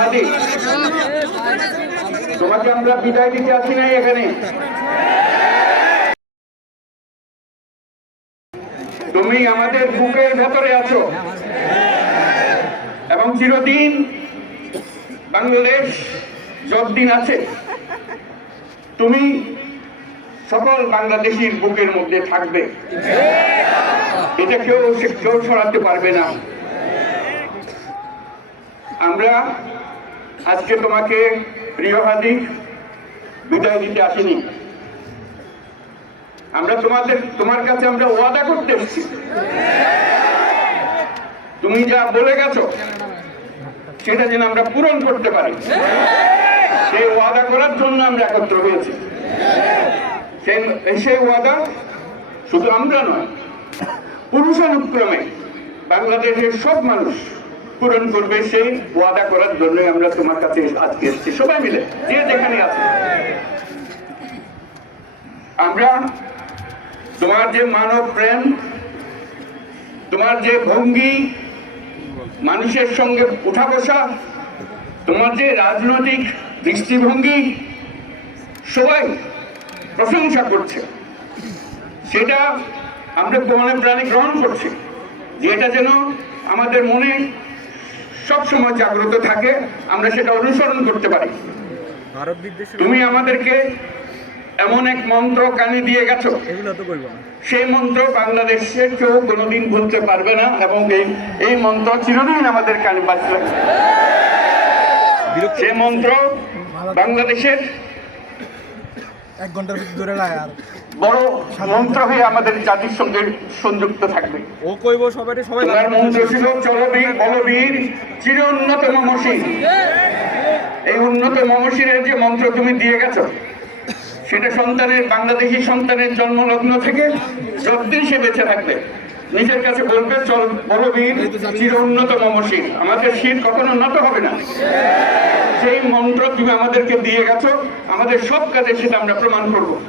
হাদি তোমাকে আমরা বিদায় দিতে আসি নাই এখানে। তুমি আমাদের বুকের ভেতরে আছো। এবং চিরদিন বাংলাদেশ যতদিন আছে, তুমি সকল বাংলাদেশির বুকের মধ্যে থাকবে। এটা কেউ কেউ সরাতে পারবে না। আমরা আজকে তোমাকে প্রিয় হাদি বিদায় দিতে আসিনি। আমরা তোমাদের, তোমার কাছে আমরা ওয়াদা করতে এসেছি। তুমি যা বলে গেছো, সেটা যেন আমরা পূরণ করতে পারি। সেই ওয়াদা করার জন্য আমরা একত্র হয়েছি। সেই- ওয়াদা শুধু আমরা নয়, পুরুষানুক্রমে বাংলাদেশের সব মানুষ পূরণ করবে, সেই ওয়াদা করার জন্য আমরা তোমার কাছে আজকে এসেছি। সবাই মিলে, যে যেখানে আছে। আমরা তোমার যে মানব প্রেম, তোমার যে ভঙ্গি, মানুষের সঙ্গে উঠা বসা, তোমার যে রাজনৈতিক দৃষ্টিভঙ্গি, সবাই প্রশংসা করছে। সেটা আমরা মনে প্রাণে গ্রহণ করছি। যে এটা যেন আমাদের মনে সবসময় জাগ্রত থাকে আমরা সেটা অনুসরণ করতে পারি। তুমি আমাদেরকে এমন এক মন্ত্র কানে দিয়ে গেছো। সেই মন্ত্র বাংলাদেশে কেউ কোনোদিন ভুলতে পারবে না এবং এই এই মন্ত্র চিরদিন আমাদের কানে বাঁচবে সে সেই মন্ত্র বাংলাদেশের এক ঘণ্টার ভিতরে ধরে রায় আর। বড় মন্ত্র হয়ে আমাদের জাতির সঙ্গে সংযুক্ত থাকবে। ও কইব সবাই সবাই তোমার মন্ত্র ছিল চলবীর বলবীর চির উন্নত মমসির এই উন্নত মমসিরের যে মন্ত্র তুমি দিয়ে গেছো সেটা সন্তানের বাংলাদেশি সন্তানের জন্মলগ্ন থেকে যতদিন সে বেঁচে থাকবে নিজের কাছে বলবে চল বলবীর চির উন্নত মমসির আমাদের শীত কখনো নত হবে না। সেই মন্ত্র তুমি আমাদেরকে দিয়ে গেছো, আমাদের সব কাজে সেটা আমরা প্রমাণ করব।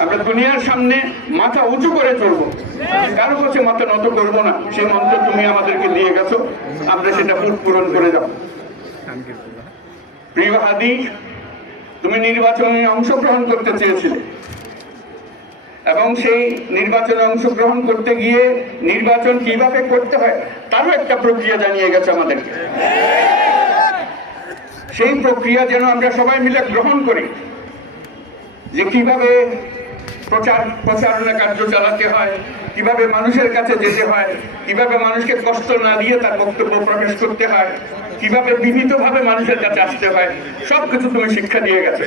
আমরা দুনিয়ার সামনে মাথা উঁচু করে চলবো। কারও কাছে মাথা নত করব না। সেই মন্ত্র তুমি আমাদেরকে দিয়ে গেছো, আমরা সেটা পূর- পূরণ করে যাও প্রিয় হাদি, তুমি নির্বাচনে অংশগ্রহণ করতে চেয়েছিলে। এবং সেই নির্বাচনে অংশগ্রহণ করতে গিয়ে নির্বাচন কীভাবে করতে হয়, তারও একটা প্রক্রিয়া জানিয়ে গেছে আমাদেরকে। সেই প্রক্রিয়া যেন আমরা সবাই মিলে গ্রহণ করি, যে কীভাবে প্রচার প্রচারণা কার্য চালাতে হয়, কীভাবে মানুষের কাছে যেতে হয়, কীভাবে মানুষকে কষ্ট না দিয়ে তার বক্তব্য প্রকাশ করতে হয়, কীভাবে বিভিন্নভাবে মানুষের কাছে আসতে হয় সব কিছু তুমি শিক্ষা দিয়ে গেছে।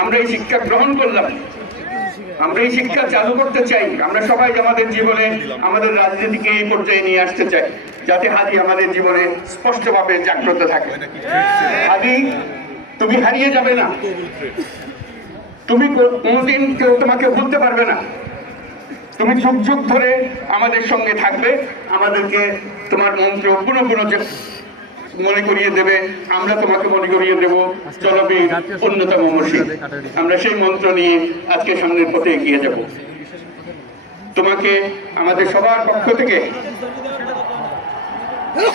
আমরা এই শিক্ষা গ্রহণ করলাম। আমরা এই শিক্ষা চালু করতে চাই। আমরা সবাই আমাদের জীবনে, আমাদের রাজনীতিকে এই পর্যায়ে নিয়ে আসতে চাই, যাতে হাদি আমাদের জীবনে স্পষ্টভাবে জাগ্রত থাকে। হাদি, তুমি হারিয়ে যাবে না। তুমি কোনোদিন কেউ তোমাকে বলতে পারবে না। তুমি যুগ যুগ ধরে আমাদের সঙ্গে থাকবে, আমাদেরকে তোমার মন্ত্র পুনঃ পুনঃ মনে করিয়ে দেবে, আমরা তোমাকে মনে করিয়ে দেব। চলো বীর, অন্যতম মসিদ আমরা সেই মন্ত্র নিয়ে আজকে সামনের পথে এগিয়ে যাব। তোমাকে আমাদের সবার পক্ষ থেকে,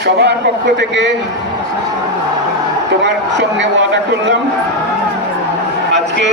সবার পক্ষ থেকে তোমার সঙ্গে ওয়াদা করলাম। আজকে